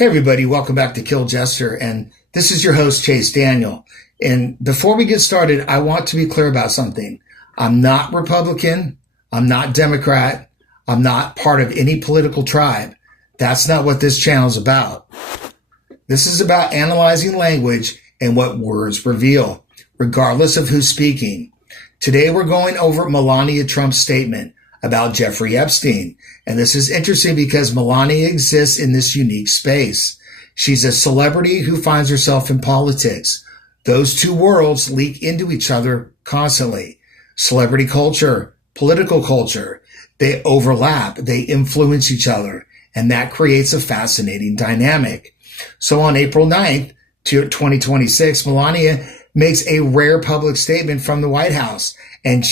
Hey everybody, welcome back to Kill Jester, and this is your host Chase Daniel. And before we get started, I want to be clear about something. I'm not Republican, I'm not Democrat, I'm not part of any political tribe. That's not what this channel is about. This is about analyzing language and what words reveal, regardless of who's speaking. Today we're going over Melania Trump's statement about Jeffrey Epstein. And this is interesting because Melania exists in this unique space. She's a celebrity who finds herself in politics. Those two worlds leak into each other constantly. Celebrity culture, political culture, they overlap, they influence each other, and that creates a fascinating dynamic. So on April 9th, 2026, Melania makes a rare public statement from the White House. And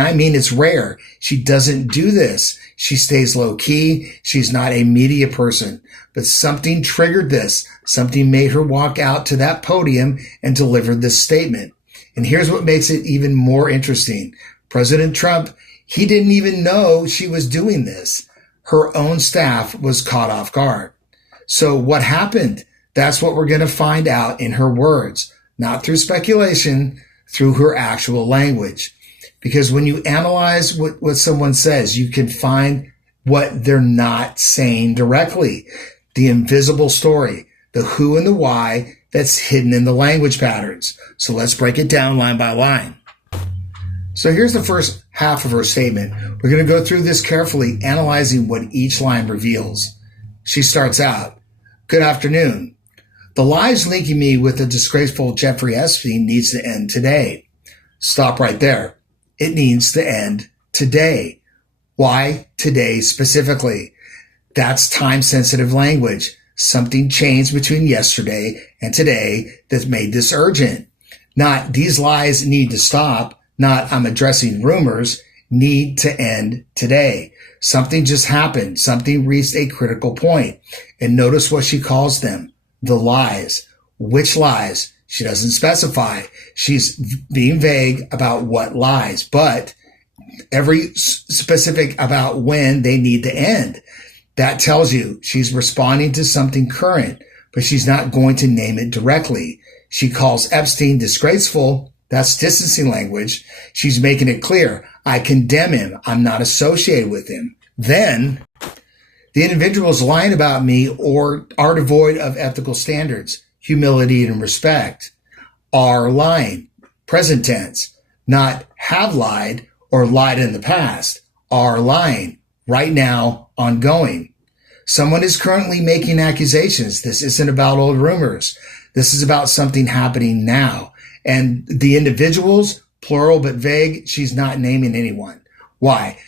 I mean, it's rare. She doesn't do this. She stays low key. She's not a media person, but something triggered this. Something made her walk out to that podium and deliver this statement. And here's what makes it even more interesting. President Trump, he didn't even know she was doing this. Her own staff was caught off guard. So what happened? That's what we're going to find out in her words, not through speculation, through her actual language. Because when you analyze what someone says, you can find what they're not saying directly. The invisible story, the who and the why that's hidden in the language patterns. So let's break it down line by line. So here's the first half of her statement. We're going to go through this carefully, analyzing what each line reveals. She starts out, "Good afternoon. The lies linking me with the disgraceful Jeffrey Epstein needs to end today." Stop right there. It needs to end today. Why today specifically? That's time-sensitive language. Something changed between yesterday and today that made this urgent. Not these lies need to stop, not I'm addressing rumors, need to end today. Something just happened. Something reached a critical point. And notice what she calls them, the lies. Which lies? She doesn't specify. She's being vague about what lies, but every specific about when they need to end. That tells you she's responding to something current, but she's not going to name it directly. She calls Epstein disgraceful. That's distancing language. She's making it clear. I condemn him. I'm not associated with him. Then the individuals lying about me or are devoid of ethical standards, humility and respect, are lying, present tense, not have lied or lied in the past, are lying, right now, ongoing. Someone is currently making accusations. This isn't about old rumors. This is about something happening now. And the individuals, plural but vague, she's not naming anyone. Why?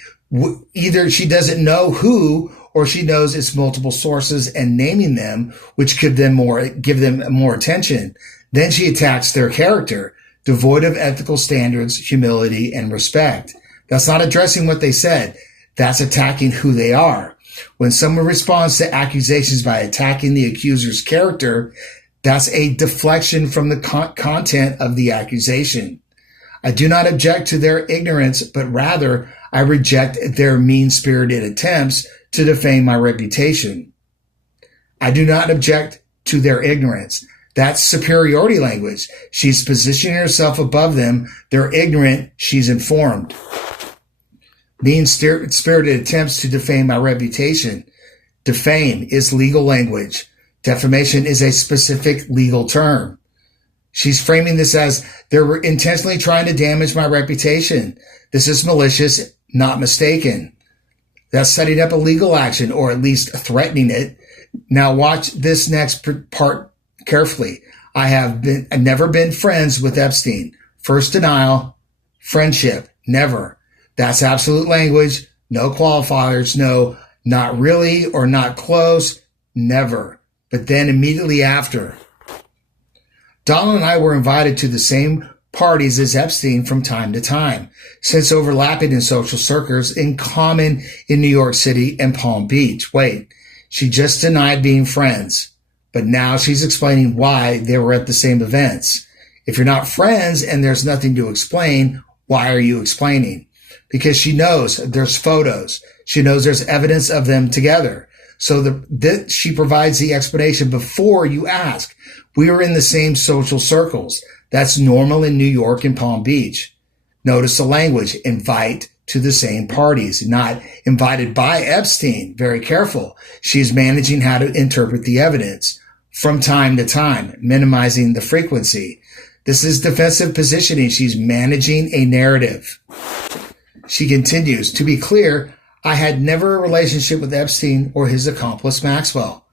Either she doesn't know who, or she knows it's multiple sources and naming them, which could then give them more attention. Then she attacks their character, devoid of ethical standards, humility, and respect. That's not addressing what they said. That's attacking who they are. When someone responds to accusations by attacking the accuser's character, that's a deflection from the content of the accusation. I do not object to their ignorance, but rather I reject their mean-spirited attempts to defame my reputation. I do not object to their ignorance. That's superiority language. She's positioning herself above them. They're ignorant. She's informed. Mean-spirited attempts to defame my reputation. Defame is legal language. Defamation is a specific legal term. She's framing this as they were intentionally trying to damage my reputation. This is malicious, not mistaken. That's setting up a legal action, or at least threatening it. Now watch this next part carefully. I've never been friends with Epstein. First denial, friendship, never. That's absolute language. No qualifiers. No, not really or not close. Never. But then immediately after, Donald and I were invited to the same parties as Epstein from time to time, since overlapping in social circles in common in New York City and Palm Beach. Wait, she just denied being friends, but now she's explaining why they were at the same events. If you're not friends and there's nothing to explain, why are you explaining? Because she knows there's photos. She knows there's evidence of them together. So she provides the explanation before you ask. We were in the same social circles. That's normal in New York and Palm Beach. Notice the language, invite to the same parties, not invited by Epstein. Very careful. She's managing how to interpret the evidence from time to time, minimizing the frequency. This is defensive positioning. She's managing a narrative. She continues, to be clear, I had never a relationship with Epstein or his accomplice Maxwell.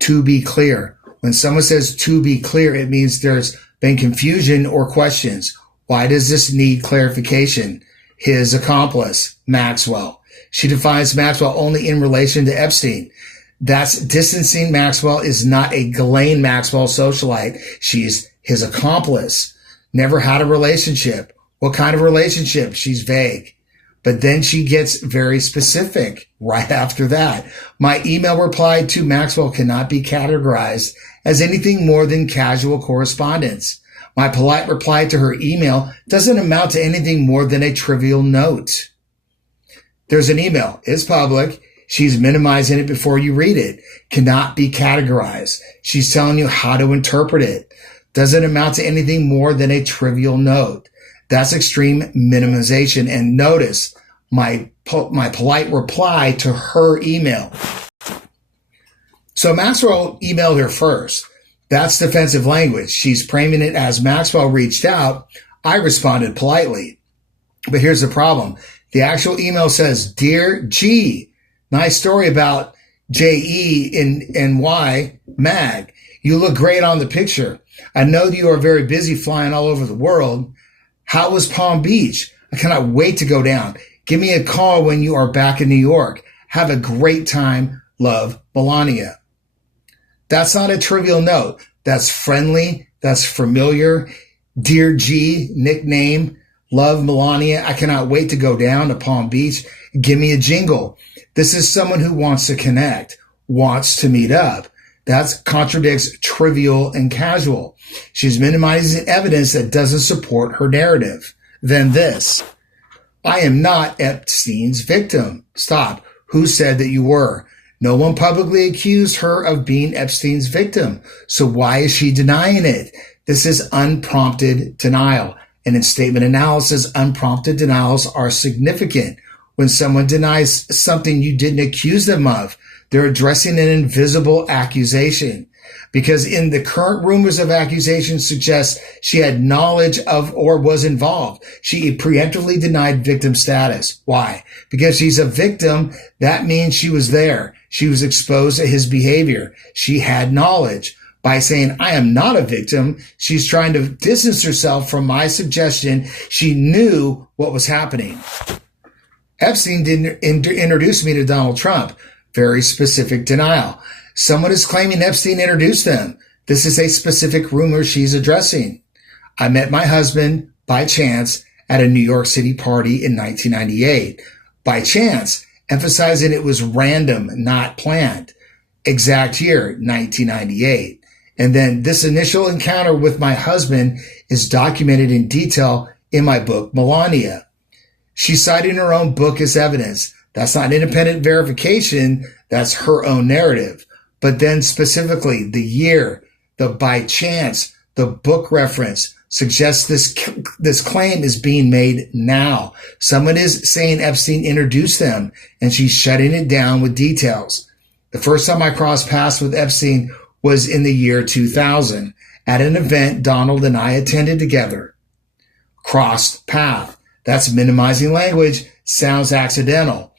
To be clear. When someone says to be clear, it means there's been confusion or questions. Why does this need clarification? His accomplice, Maxwell. She defines Maxwell only in relation to Epstein. That's distancing. Maxwell is not a Ghislaine Maxwell socialite. She's his accomplice. Never had a relationship. What kind of relationship? She's vague. But then she gets very specific right after that. My email reply to Maxwell cannot be categorized as anything more than casual correspondence. My polite reply to her email doesn't amount to anything more than a trivial note. There's an email. It's public. She's minimizing it before you read it. Cannot be categorized. She's telling you how to interpret it. Doesn't amount to anything more than a trivial note. That's extreme minimization. And notice my polite reply to her email. So Maxwell emailed her first. That's defensive language. She's framing it as Maxwell reached out. I responded politely. But here's the problem. The actual email says, Dear G, nice story about JENY Mag. You look great on the picture. I know that you are very busy flying all over the world. How was Palm Beach? I cannot wait to go down. Give me a call when you are back in New York. Have a great time. Love, Melania. That's not a trivial note. That's friendly. That's familiar. Dear G, nickname. Love, Melania. I cannot wait to go down to Palm Beach. Give me a jingle. This is someone who wants to connect, wants to meet up. That contradicts trivial and casual. She's minimizing evidence that doesn't support her narrative. Then this. I am not Epstein's victim. Stop. Who said that you were? No one publicly accused her of being Epstein's victim. So why is she denying it? This is unprompted denial. And in statement analysis, unprompted denials are significant. When someone denies something you didn't accuse them of, they're addressing an invisible accusation. Because in the current rumors of accusations suggest she had knowledge of or was involved. She preemptively denied victim status. Why? Because she's a victim. That means she was there. She was exposed to his behavior. She had knowledge. By saying, I am not a victim, she's trying to distance herself from my suggestion. She knew what was happening. Epstein didn't introduce me to Donald Trump. Very specific denial. Someone is claiming Epstein introduced them. This is a specific rumor she's addressing. I met my husband by chance at a New York City party in 1998. By chance, emphasizing it was random, not planned. Exact year, 1998. And then this initial encounter with my husband is documented in detail in my book, Melania. She's citing her own book as evidence. That's not independent verification. That's her own narrative. But then specifically the year, the by chance, the book reference suggests this claim is being made now. Someone is saying Epstein introduced them, and she's shutting it down with details. The first time I crossed paths with Epstein was in the year 2000 at an event Donald and I attended together. Crossed path. That's minimizing language. Sounds accidental.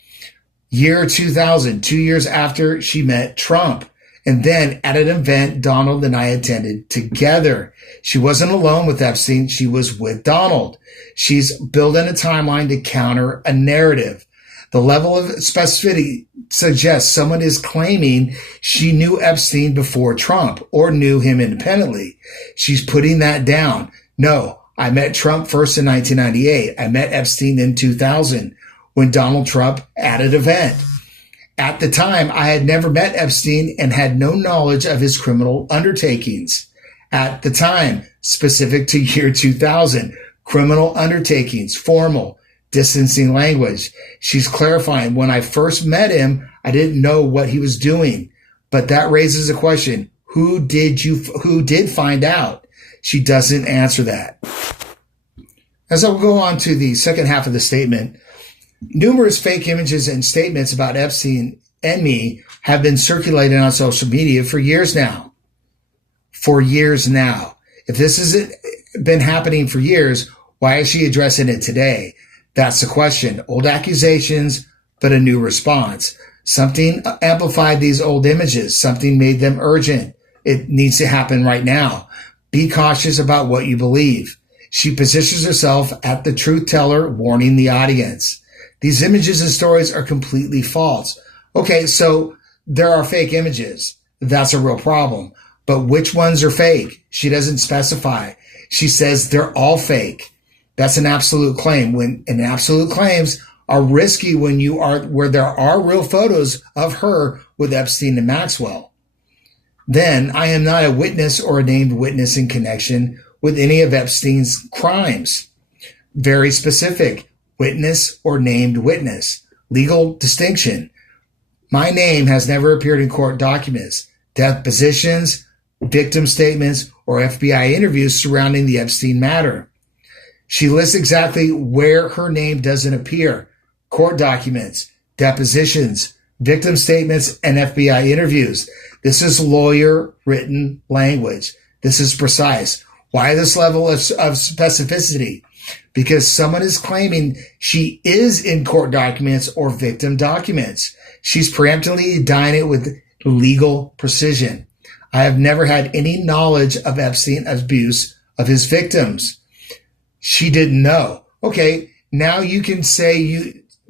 Year 2000, 2 years after she met Trump. And then at an event Donald and I attended together. She wasn't alone with Epstein. She was with Donald. She's building a timeline to counter a narrative. The level of specificity suggests someone is claiming she knew Epstein before Trump or knew him independently. She's putting that down. No, I met Trump first in 1998. I met Epstein in 2000 when Donald Trump at an event. At the time, I had never met Epstein and had no knowledge of his criminal undertakings. At the time, specific to year 2000, criminal undertakings, formal, distancing language. She's clarifying, when I first met him, I didn't know what he was doing. But that raises a question. Who did find out? She doesn't answer that. As I'll go on to the second half of the statement, numerous fake images and statements about Epstein and me have been circulating on social media for years now. For years now. If this has been happening for years, why is she addressing it today? That's the question. Old accusations, but a new response. Something amplified these old images. Something made them urgent. It needs to happen right now. Be cautious about what you believe. She positions herself at the truth teller, warning the audience. These images and stories are completely false. Okay, so there are fake images. That's a real problem. But which ones are fake? She doesn't specify. She says they're all fake. That's an absolute claim. And absolute claims are risky where there are real photos of her with Epstein and Maxwell. Then I am not a witness or a named witness in connection with any of Epstein's crimes. Very specific. Witness or named witness. Legal distinction. My name has never appeared in court documents, depositions, victim statements, or FBI interviews surrounding the Epstein matter. She lists exactly where her name doesn't appear. Court documents, depositions, victim statements, and FBI interviews. This is lawyer-written language. This is precise. Why this level of specificity? Because someone is claiming she is in court documents or victim documents. She's preemptively dying it with legal precision. I have never had any knowledge of Epstein abuse of his victims. She didn't know. Okay, now you can say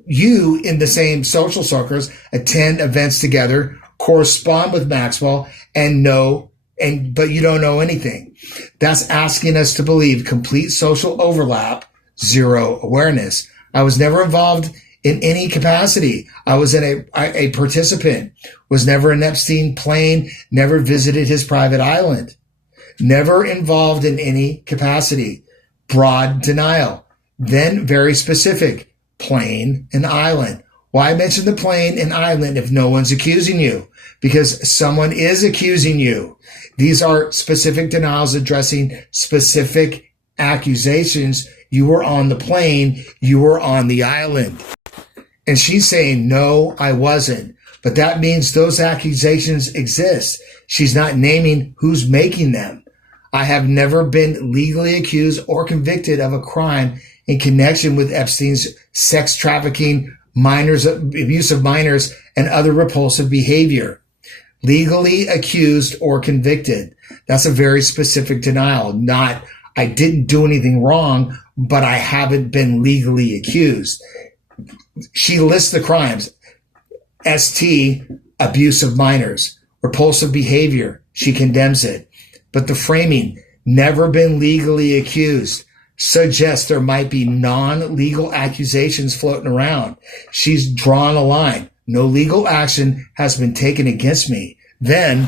you in the same social circles attend events together, correspond with Maxwell, but you don't know anything. That's asking us to believe complete social overlap, zero awareness. I was never involved in any capacity. I was a participant, was never in Epstein plane, never visited his private island, never involved in any capacity. Broad denial. Then very specific, plane and island. Why mention the plane and island if no one's accusing you? Because someone is accusing you. These are specific denials addressing specific accusations. You were on the plane. You were on the island. And she's saying, no, I wasn't. But that means those accusations exist. She's not naming who's making them. I have never been legally accused or convicted of a crime in connection with Epstein's sex trafficking, abuse of minors, and other repulsive behavior. Legally accused or convicted. That's a very specific denial. Not, I didn't do anything wrong, but I haven't been legally accused. She lists the crimes. ST, abuse of minors. Repulsive behavior. She condemns it. But the framing, never been legally accused, suggests there might be non-legal accusations floating around. She's drawn a line. No legal action has been taken against me. Then,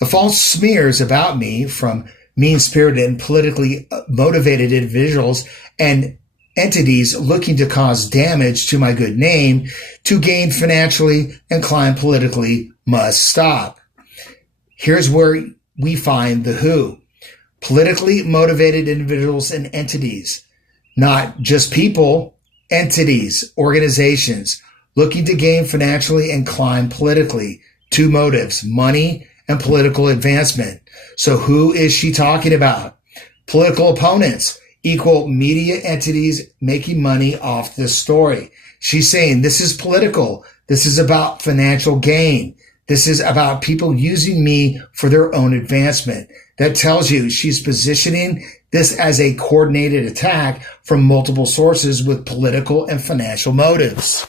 the false smears about me from mean-spirited and politically motivated individuals and entities looking to cause damage to my good name to gain financially and climb politically must stop. Here's where we find the who. Politically motivated individuals and entities, not just people, entities, organizations looking to gain financially and climb politically. Two motives, money and political advancement. So who is she talking about? Political opponents equal media entities making money off this story. She's saying this is political. This is about financial gain. This is about people using me for their own advancement. That tells you she's positioning this as a coordinated attack from multiple sources with political and financial motives.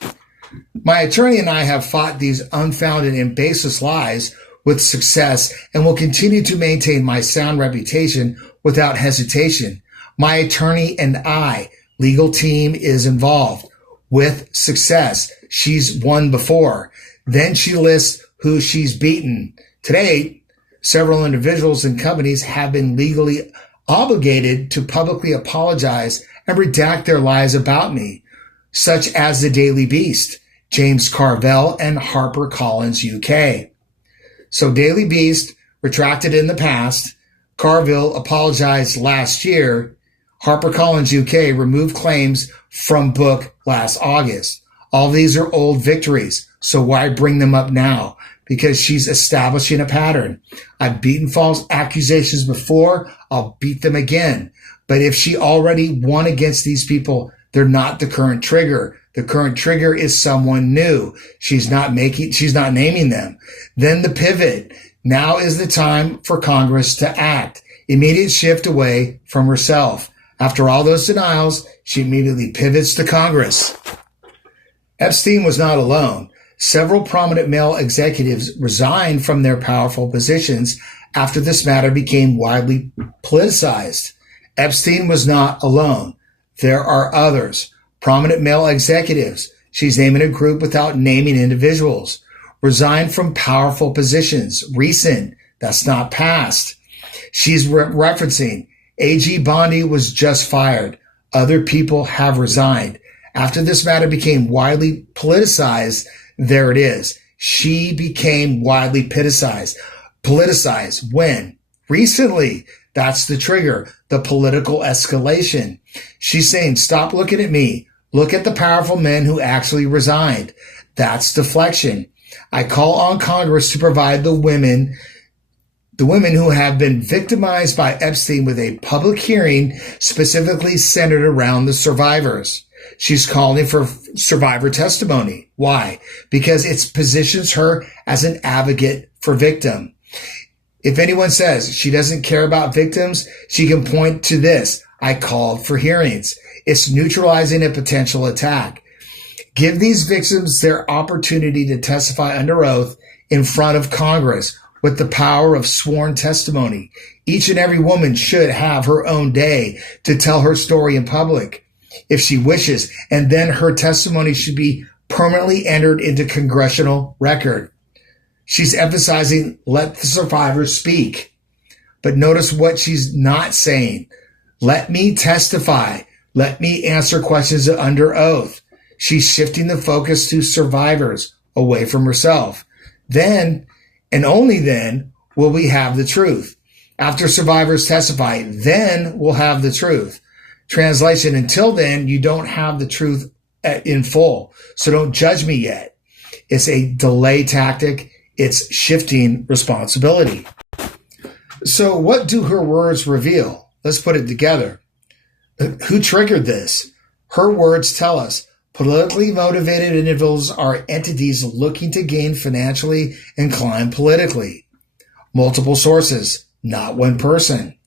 My attorney and I have fought these unfounded and baseless lies with success and will continue to maintain my sound reputation without hesitation. My attorney and I, legal team, is involved with success. She's won before. Then she lists who she's beaten. Today, several individuals and companies have been legally obligated to publicly apologize and redact their lies about me, such as the Daily Beast, James Carvell, and HarperCollins UK. So Daily Beast retracted in the past. Carvell apologized last year. HarperCollins UK removed claims from book last August. All these are old victories, so why bring them up now? Because she's establishing a pattern. I've beaten false accusations before, I'll beat them again. But if she already won against these people, they're not the current trigger. The current trigger is someone new. She's not naming them. Then the pivot. Now is the time for Congress to act. Immediate shift away from herself. After all those denials, she immediately pivots to Congress. Epstein was not alone. Several prominent male executives resigned from their powerful positions after this matter became widely politicized. Epstein was not alone. There are others. Prominent male executives, she's naming a group without naming individuals, resigned from powerful positions. Recent, that's not past. She's referencing AG Bondi was just fired. Other people have resigned. After this matter became widely politicized, there it is. She became widely politicized. Politicized when? Recently. That's the trigger, the political escalation. She's saying, stop looking at me. Look at the powerful men who actually resigned. That's deflection. I call on Congress to provide the women who have been victimized by Epstein with a public hearing specifically centered around the survivors. She's calling for survivor testimony. Why? Because it positions her as an advocate for victim. If anyone says she doesn't care about victims, she can point to this. I called for hearings. It's neutralizing a potential attack. Give these victims their opportunity to testify under oath in front of Congress with the power of sworn testimony. Each and every woman should have her own day to tell her story in public if she wishes, and then her testimony should be permanently entered into congressional record. She's emphasizing, let the survivors speak. But notice what she's not saying. Let me testify. Let me answer questions under oath. She's shifting the focus to survivors away from herself. Then, and only then, will we have the truth. After survivors testify, then we'll have the truth. Translation, until then, you don't have the truth in full. So don't judge me yet. It's a delay tactic. It's shifting responsibility. So what do her words reveal? Let's put it together. Who triggered this? Her words tell us politically motivated individuals are entities looking to gain financially and climb politically. Multiple sources, not one person.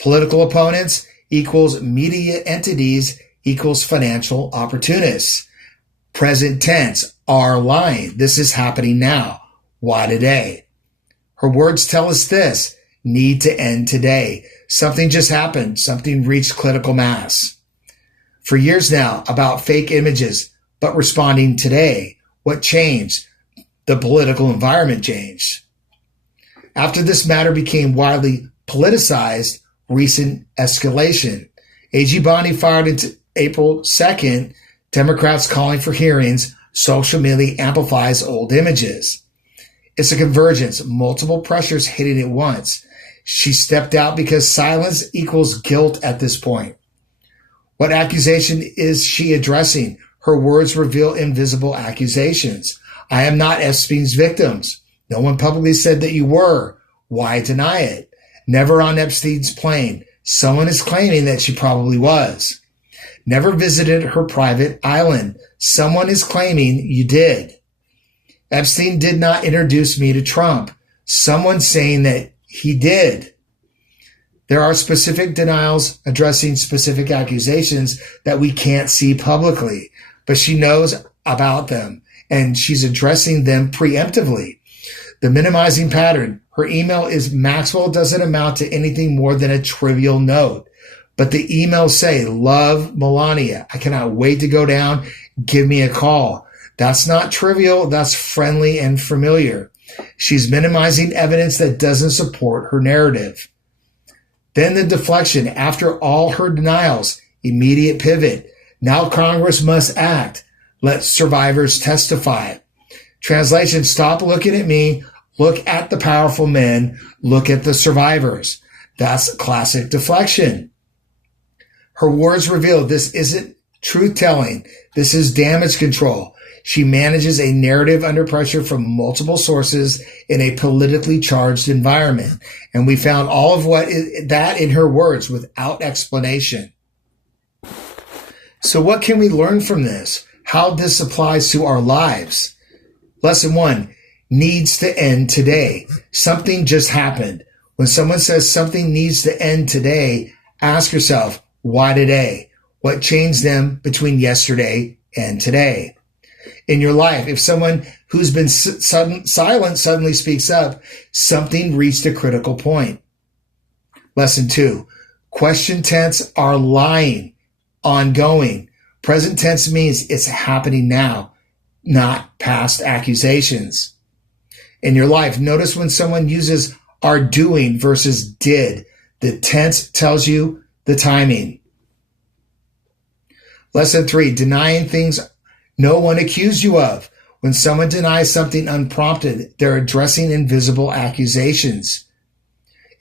Political opponents equals media entities equals financial opportunists. Present tense, are lying. This is happening now. Why today? Her words tell us this, need to end today. Something just happened. Something reached critical mass. For years now, about fake images, but responding today. What changed? The political environment changed. After this matter became widely politicized, recent escalation. AG Bondi fired into April 2nd, Democrats calling for hearings, social media amplifies old images. It's a convergence, multiple pressures hitting at once. She stepped out because silence equals guilt at this point. What accusation is she addressing? Her words reveal invisible accusations. I am not Epstein's victims. No one publicly said that you were. Why deny it? Never on Epstein's plane. Someone is claiming that she probably was. Never visited her private island. Someone is claiming you did. Epstein did not introduce me to Trump. Someone's saying that he did. There are specific denials addressing specific accusations that we can't see publicly, but she knows about them and she's addressing them preemptively. The minimizing pattern. Her email is Maxwell doesn't amount to anything more than a trivial note. But the emails say, love Melania. I cannot wait to go down. Give me a call. That's not trivial. That's friendly and familiar. She's minimizing evidence that doesn't support her narrative. Then the deflection. After all her denials, immediate pivot. Now Congress must act. Let survivors testify. Translation, stop looking at me. Look at the powerful men. Look at the survivors. That's classic deflection. Her words reveal this isn't truth-telling. This is damage control. She manages a narrative under pressure from multiple sources in a politically charged environment. And we found all of that in her words without explanation. So what can we learn from this? How this applies to our lives? Lesson 1, needs to end today. Something just happened. When someone says something needs to end today, ask yourself, why today? What changed them between yesterday and today? In your life, if someone who's been silent suddenly speaks up, something reached a critical point. Lesson 2, question tense are lying, ongoing. Present tense means it's happening now, not past accusations. In your life, notice when someone uses are doing versus did. The tense tells you the timing. Lesson 3, denying things no one accused you of. When someone denies something unprompted, they're addressing invisible accusations.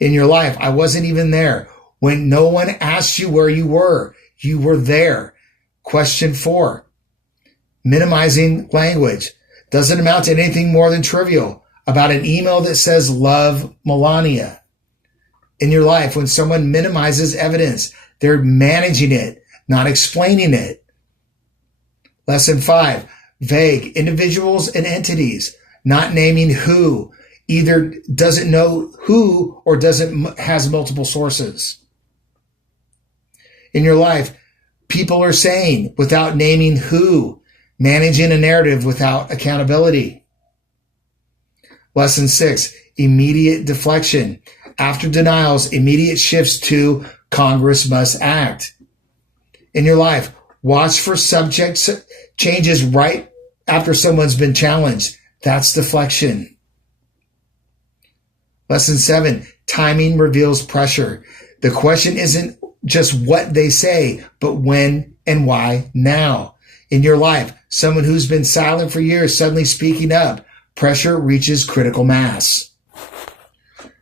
In your life, I wasn't even there. When no one asked you where you were there. Question 4, minimizing language. Doesn't amount to anything more than trivial. About an email that says, love Melania. In your life, when someone minimizes evidence, they're managing it, not explaining it. Lesson 5, vague, individuals and entities, not naming who, either doesn't know who or has multiple sources. In your life, people are saying without naming who, managing a narrative without accountability. Lesson 6, immediate deflection. After denials, immediate shifts to Congress must act. In your life, watch for subject changes right after someone's been challenged. That's deflection. Lesson 7, timing reveals pressure. The question isn't just what they say, but when and why now. In your life, someone who's been silent for years suddenly speaking up. Pressure reaches critical mass.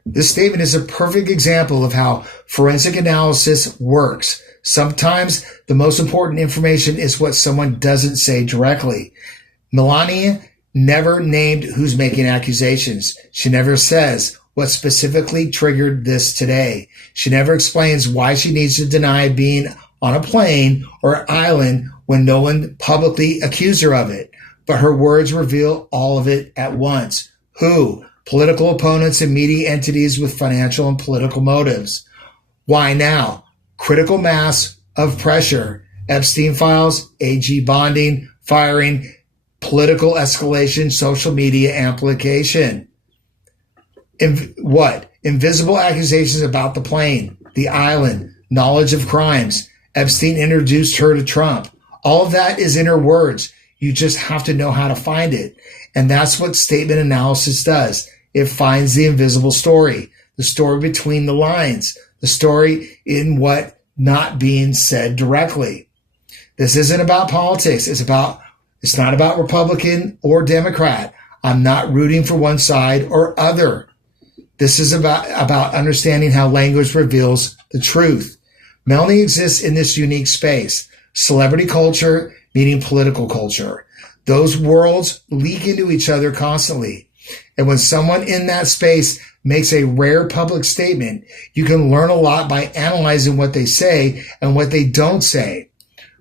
This statement is a perfect example of how forensic analysis works. Sometimes the most important information is what someone doesn't say directly. Melania never named who's making accusations. She never says what specifically triggered this today. She never explains why she needs to deny being on a plane or island when no one publicly accused her of it. But her words reveal all of it at once. Who? Political opponents and media entities with financial and political motives. Why now? Critical mass of pressure. Epstein files, AG bonding, firing, political escalation, social media amplification. Invisible accusations about the plane, the island, knowledge of crimes. Epstein introduced her to Trump. All of that is in her words. You just have to know how to find it. And that's what statement analysis does. It finds the invisible story, the story between the lines, the story in what not being said directly. This isn't about politics. It's not about Republican or Democrat. I'm not rooting for one side or other. This is about understanding how language reveals the truth. Melanie exists in this unique space, celebrity culture meeting political culture. Those worlds leak into each other constantly. And when someone in that space makes a rare public statement, you can learn a lot by analyzing what they say and what they don't say.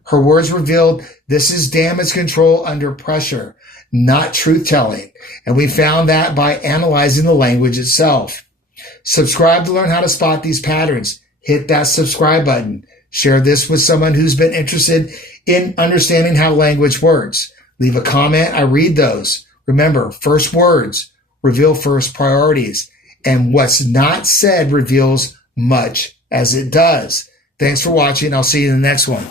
Her words revealed this is damage control under pressure, not truth-telling. And we found that by analyzing the language itself. Subscribe to learn how to spot these patterns. Hit that subscribe button. Share this with someone who's been interested in understanding how language works. Leave a comment. I read those. Remember, first words reveal first priorities. And what's not said reveals much as it does. Thanks for watching. I'll see you in the next one.